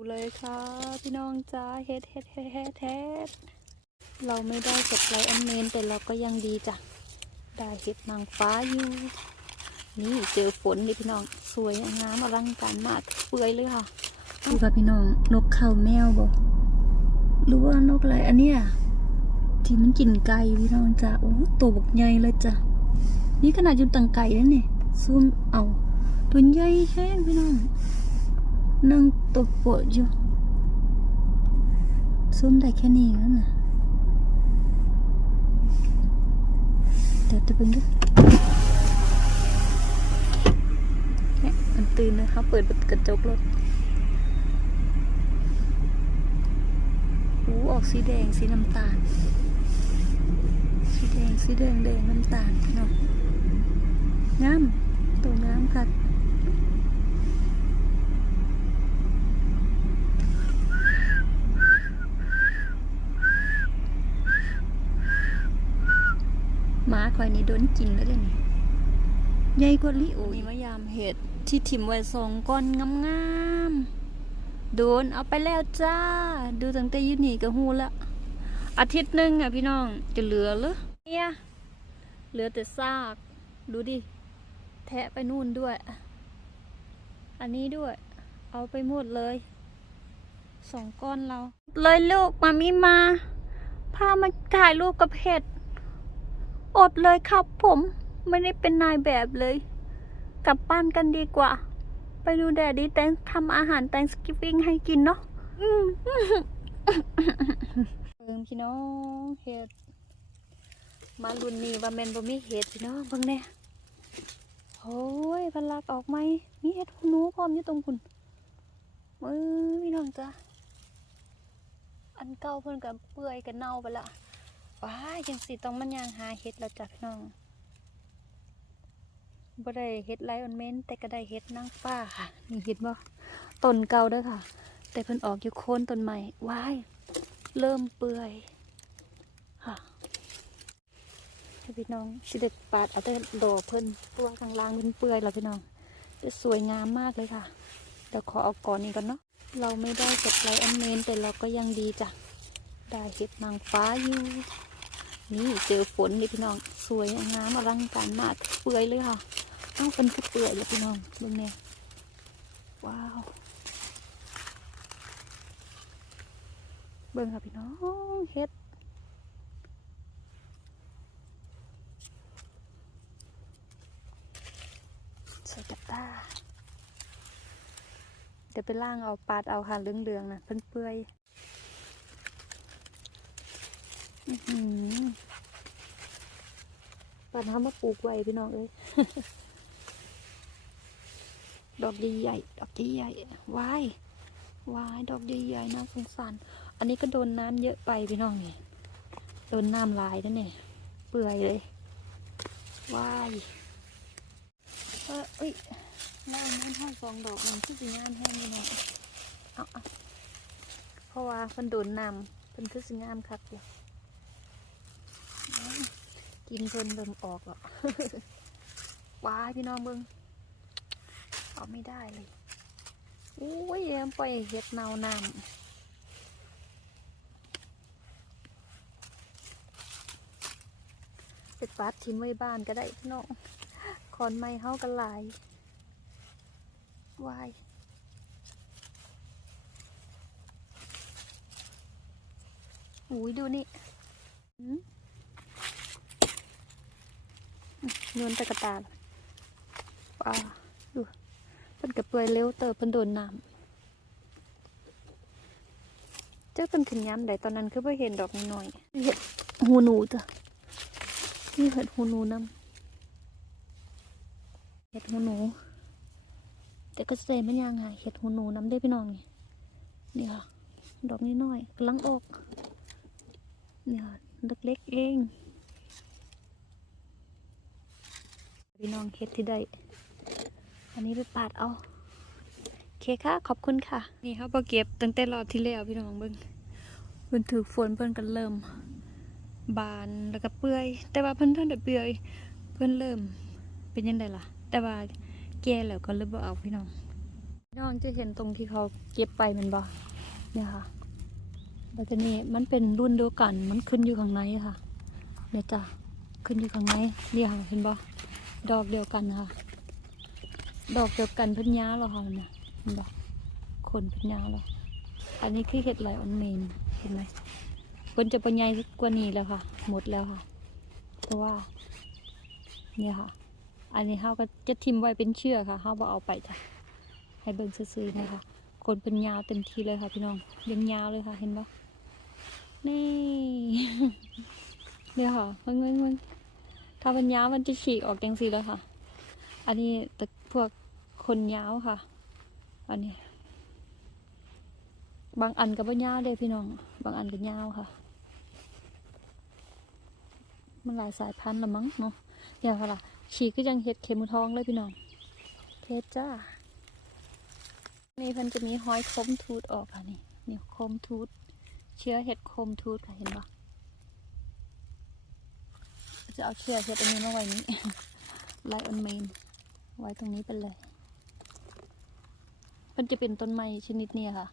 ดูเลยค่ะ พี่น้องจ้าเฮ็ดเฮ็ดเฮ็ดเฮ็ดเฮ็ดเราไม่ได้กดไลอันเมนแต่เราก็ยังดีจ้ะ ได้เห็ดนางฟ้าอยู่ นี่เจอฝนนี่พี่น้อง สวยงามอลังการมากเปื่อยเลยค่ะดูค่ะพี่น้อง นกเข่าแมวบ่หรือว่านกอะไรอันเนี้ยที่มันกินไก่พี่น้องจ้าโอ้ตัวบกใหญ่เลยจ้ะ นี่ขนาดอยู่ตังไก่แล้วเนี่ยซูมเอา ตัวใหญ่แค่พี่น้อง นั่งตบปวดอยู่ซูมได้แค่นี้แล้วนะเดี๋ยวจะเพิ่งดูเนี่ยมันตื่นเลยเขาเปิดกระจกรถหูออกสีแดงสีน้ำตาล สีแดงสีแดงแดงน้ำตาลพี่น้องงามตัวงามค่ะ หมาคอยนี่โดนกินแล้วเดี๋ยวนี้ใหญ่กว่าลิโอนี่มายามเห็ดที่ถิ่มไว้สองก้อนงามๆโดนเอาไปแล้วจ้า ดูตั้งแต่ยืนนี่ก็หูละอาทิตย์หนึ่งอะพี่น้องจะเหลือหรือเนี่ยเหลือแต่ซากดูดิ แทะไปนู่นด้วย อันนี้ด้วย เอาไปหมดเลยสองก้อนเรา เลยลูกมามีมาพามาถ่ายรูปกับเห็ด อดเลยครับผมไม่ได้เป็นนายแบบเลย กลับบ้านกันดีกว่า ไปดูแดดดีแตงทำอาหารแตงสกิปปิ้งให้กินเนาะอืมเบิ่งพี่น้องเห็ด มารุ่นนี้ว่าแมนบ่มีเห็ดพี่น้องเบิ่งแน่โอ้ยพันลักออกไหมมีเห็ดหูหนูพร้อมอยู่ตรงคุณมือพี่น้องจ้ะอันเก่าเพิ่นกับเปื่อยกับเน่าไปละ ว้ายังสิต้องมันยางหาเห็ดแล้วจ้ะพี่น้องบ่ได้เห็ดไลออนเมนแต่ก็ได้เห็ดนางฟ้าค่ะ นี่เห็ดบ่ต้นเก่าเด้อค่ะ แต่เพิ่นออกอยู่โคนต้นใหม่ว้ายเริ่มเปื่อยค่ะพี่น้องสิเด็กปาดเอาแต่ดอกเพิ่นตัวข้างล่างเพิ่นเปื่อยแล้วพี่น้องแต่สวยงามมากเลยค่ะเดี๋ยวขอเอาก่อนนี้ก่อนเนาะเราไม่ได้กดไลออนเมนแต่เราก็ยังดีจ้ะได้เห็ดนางฟ้าอยู่ นี่เจอฝนนี่พี่น้องสวยงามอลังการมากเปื่อยเลยค่ะเอ้าเป็นคือเปื่อยเลยพี่น้องเบิ่งเนี่ยว้าวเบิ่งค่ะพี่น้องเห็ดใส่กระตาเดี๋ยวไปล่างเอาปาดเอาค่ะเหลืองๆนะเพิ่นเปื่อย ปานเขามาปลูกไว้พี่น้องเอ้ยดอกดีใหญ่ ดอกดีใหญ่วายวายดอกดีใหญ่น่าสงสาร อันนี้ก็โดนน้ำเยอะไปพี่น้องนี่โดนน้ำลายนั่นเนี่ยเปื่อยเลยวายเออเอ้ยล่างน้ำห้องสองดอกมันคือสีงามแห้งพี่น้องเอาเอาเพราะว่ามันโดนน้ำเป็นคือสีงามคักอยู่ กินเพิ่นเบิ่งออกหรอกว้ายพี่น้องเบิ่งเอาไม่ได้เลยโอ้ยแอมปล่อยเห็ดเนาน้ำไปปัดทิ้งไว้บ้านก็ได้พี่น้องคอนไม้เฮากันหลายวายอุ้ยดูนี่อืม โยนตะกตาว้าดูเพิ่นกระเปื่อยเร็วเติบเพิ่นโดนน้ำเจ้าเพิ่นขึ้นย้ำใดตอนนั้นคือเ่เห็นดอกน้อยๆเห็ดหูหนูจ้ะนี่เห็ดหูหนูน้ำเห็ดหูหนูแต่ก็เซมันยังไงเห็ดหูหนูน้ำได้พี่น้องนี่นี่ค่ะดอกนี้น้อยกำลังออกนี่ค่ะเล็กๆเอง พี่น้องเฮ็ดที่ได้อันนี้ไปปาดเอาโอเคค่ะ ขอบคุณค่ะ นี่เขาพอเก็บตั้งแต่รอบที่แล้วพี่น้องเบิ่งเพิ่นถือฝนเพิ่นกันเริ่ม บานแล้วก็เปื่อย แต่ว่าเพิ่นท่านเปื่อยเพิ่นเริ่มเป็นยังไงล่ะ แต่ว่าแก่แล้วก็เลยบ่เอาพี่น้องน้องจะเห็นตรงที่เขาเก็บไปมันบ่เนี่ยค่ะแล้วทีนี้มันเป็นรุ่นเดียวกันมันขึ้นอยู่ข้างในค่ะเนี่ยจ้ะขึ้นอยู่ข้างในเนี่ยค่ะเห็นบ่ ดอกเดียวกันค่ะ ดอกเดียวกันพิ่นย้าเหรอค่ะนน่ะเห็นบ่คนพิ่นย้าเรออันนี้คือเห็ดไหลออนเมนเห็นไหมเพิ่นจะปัญญายกว่านี้แล้วค่ะ หมดแล้วค่ะ เพราะว่า เนี่ยค่ะ อันนี้เขาก็จะทิมไว้เป็นเชือกค่ะเขาบอเอาไปจ้ะให้เบิ่งซื่อๆนะคะคนเป็นยาวเต็มทีเลยค่ะพี่น้องยังยาวเลยค่ะ เห็นปะนี่ เนี่ยค่ะเบิ่งเบิ่งเบิ่งาเป็นยาวมันจะฉีกออกจังสีแล้วค่ะ อันนี้ต่พวกคนยาวค่ะ อันนี้ บางอันก็บ่ยาวเลยพี่น้อง บางอันก็ยาวค่ะ มันหลายสายพันธุ์ละมั้งเนาะอย่างค่ะล่ะฉีกก็ยังเห็ดเข็มทองเลยพี่น้องเทสจ้านี่เพิ่นจะมีห้อยคมทูดออกค่ะนี่นี่คมทูดเชื้อเห็ดคมทูดค่ะเห็นปะ จะเอาเชื้อเห็ดอันนี้มาไว้นี้ไลออนเมนไว้ตรงนี้เป็นเลย มันจะเป็นต้นไม้ชนิดนี้ค่ะ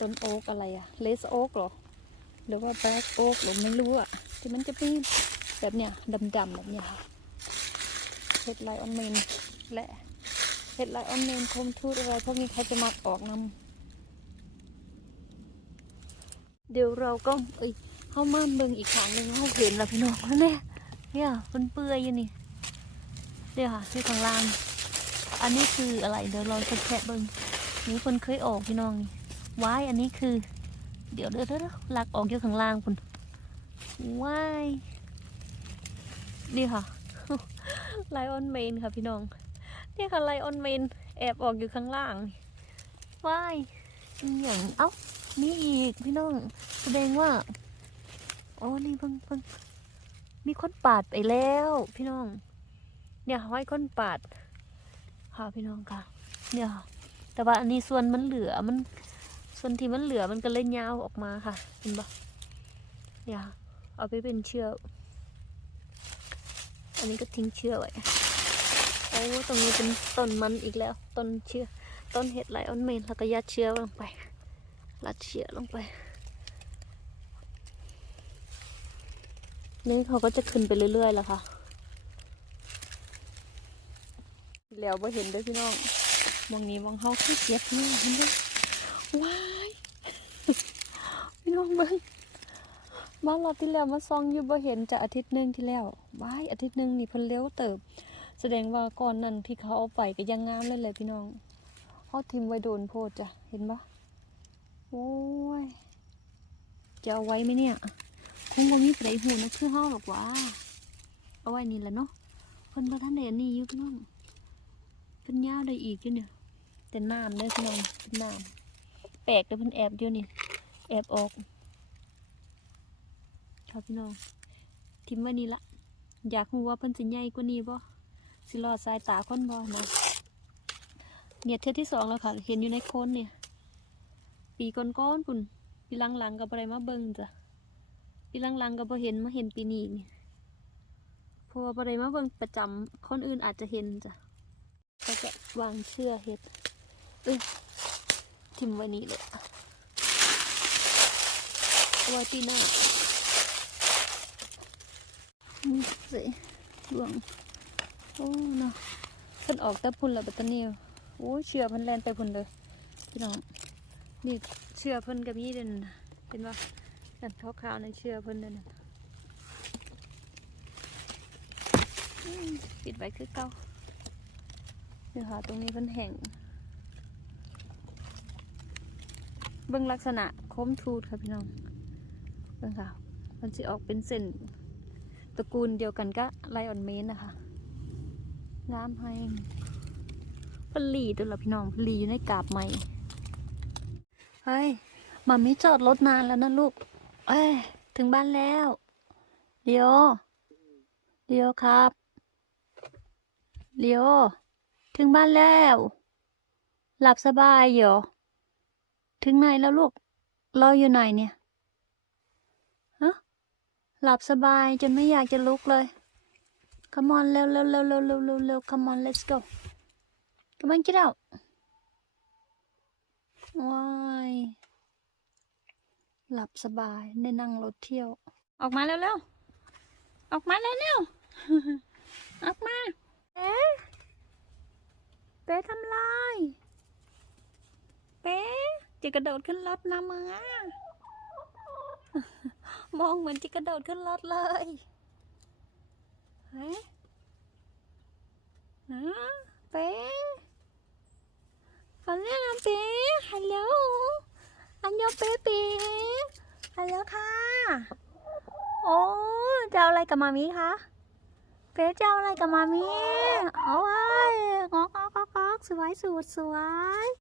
ต้นโอ๊กอะไรอะเลสโอ๊กหรอ หรือว่าแบล็กโอ๊กหรือไม่รู้อะที่มันจะมีแบบเนี้ยดำๆแบบเนี้ยค่ะเห็ดไลออนเมนและเห็ดไลออนเมนคมทูดอะไรพวกนี้เขาจะมักออกนำเดี๋ยวเราก็เอ้ย เข้ามาเบิ่งอีกครั้งหนึ่งเขาเห็นแล้วพี่น้องเนี่ยเนี่ยมันเปื่อยอยู่นี่เนี่ยค่ะที่ข้างล่าง อันนี้คืออะไรเดี๋ยวเราจะแคะเบิ่งนี่คนเคยออกพี่น้องนี่ว้ายอันนี้คือ เดี๋ยวเดี๋ยวเดี๋ยวลักออกอยู่ข้างล่างคุณว้ายนี่ค่ะไลออนเมนค่ะพี่น้องนี่ค่ะไลออนเมนแอบออกอยู่ข้างล่างว้ายอย่างเอ้ามีอีกพี่น้อง แสดงว่า โอ๋อนี่เพิ่งเพิ่งมีคนปาดไปแล้ว พี่น้อง เนี่ยไว้คนปาด ค่ะพี่น้องค่ะ เนี่ยแต่ว่าอันนี้ส่วนมันเหลือมัน ส่วนที่มันเหลือมันก็เลยยาวออกมาค่ะเห็นปะเนี่ยเอาไปเป็นเชือกอันนี้ก็ทิ้งเชือกไว้โอ้ตรงนี้เป็นต้นมันอีกแล้ว ต้นเชือกต้นเห็ดไลออนเมนแล้วก็ยัดเชื้อลงไปลัดเชื้อลงไป นี่เขาก็จะขึ้นไปเรื่อยๆแล้วค่ะ แล้วบ่เห็นด้วยพี่น้องมองนี้มองเขาคือเก็บนี่เห็นไหมว้ายพี่น้องเบิ่งมารอบที่แล้วมาซองอยู่บ่เห็นจะอาทิตย์หนึ่งที่แล้วว้ายอาทิตย์หนึ่งนี่เพิ่นเลี้ยวเติบ แสดงว่าก่อนนั้นที่เขาเอาไปก็ยังงามเลยแหละพี่น้องเขาทิมไว้โดนโพดจ้ะเห็นปะโอ้ยจะเอาไว้ไหมเนี่ย งบ่มีไผหูนะคือเฮาหรอกว่าเอาไว้นี่แหละเนาะเพิ่นบ่ทันได้อันนี้อยู่พี่น้องเพิ่นยาวได้อีกอยู่เนี่ยแต่น้ำเด้อพี่น้องเป็นน้ำแปลกเด้อเพิ่นแอบเดียวนี่แอบออกครับพี่น้องทิมไว้นี่ละอยากรู้ว่าเพิ่นสิใหญ่กว่านี้บ่สิรอดสายตาคนบอนะเนี่ยเทือที่สองแล้วค่ะ เห็นอยู่ในโคนเนี่ย ปีก้อนๆปุ่นปีหลังๆกับอะไรมาเบิ่งจ้ะ ปีหลังๆกับบ่เห็นมาเห็นปีนี้นี่เพราะว่าอะไรมาเบิ่งประจำคนอื่นอาจจะเห็นจ้ะก็จะวางเชือกเห็ดเอ้ยทิมไว้นี่เลยเอาไว้ปีหน้านี่สิดวงโอ้เนาะเพิ่นออกแต่พุ่นล้วบัตเนียวโอ้เชือเพิ่นแลนไปพุ่นเลยพี่น้องนี่เชือเพิ่นก็มีเด่นนะเห็นว่า นั่นขาวๆนั่นเชือเพิ่นนั่นน่ะอืมปิดไว้คือเก่าเดี๋ยวหาตรงนี้เพิ่นแห้งเบิ่งลักษณะโค้มทูดค่ะพี่น้องเบิ่งค่ะมันสิออกเป็นเส้นตระกูลเดียวกันก็ไลออนเมนนะคะงามให้พลีด้วละพี่น้องพลีอยู่ในกาบไม้เฮ้ยมาไม่จอดรถนานแล้วนะลูก เอ้ย ถึงบ้านแล้ว เดียว เดียวครับ เดียว ถึงบ้านแล้ว หลับสบายอยู่ถึงไหนแล้วลูก รออยู่ไหนเนี่ยฮะหลับสบายจนไม่อยากจะลุกเลย come on เร็วเร็วเร็วเร็วเร็วเร็วเร็ว come on let's go come on get out ว้าย หลับสบายได้นั่งรถเที่ยว ออกมาเร็วๆออกมาเร็วๆออกมาเป๊ะเป๊ะทำลายเป๊ะจะกระโดดขึ้นรถนะมึงอะมองเหมือนจะกระโดดขึ้นรถเลยเฮ้ยฮะเป๊ะฟันเรียกนะเป๊ะฮัลโหลอันยองเป๊ะเป๊ะ แล้วค่ะ โอ้จะเอาอะไรกับมามีคะเป๊ะจะเอาอะไรกับมามีเอาไว้งอกงอกงอกงอกสวยสุดสวย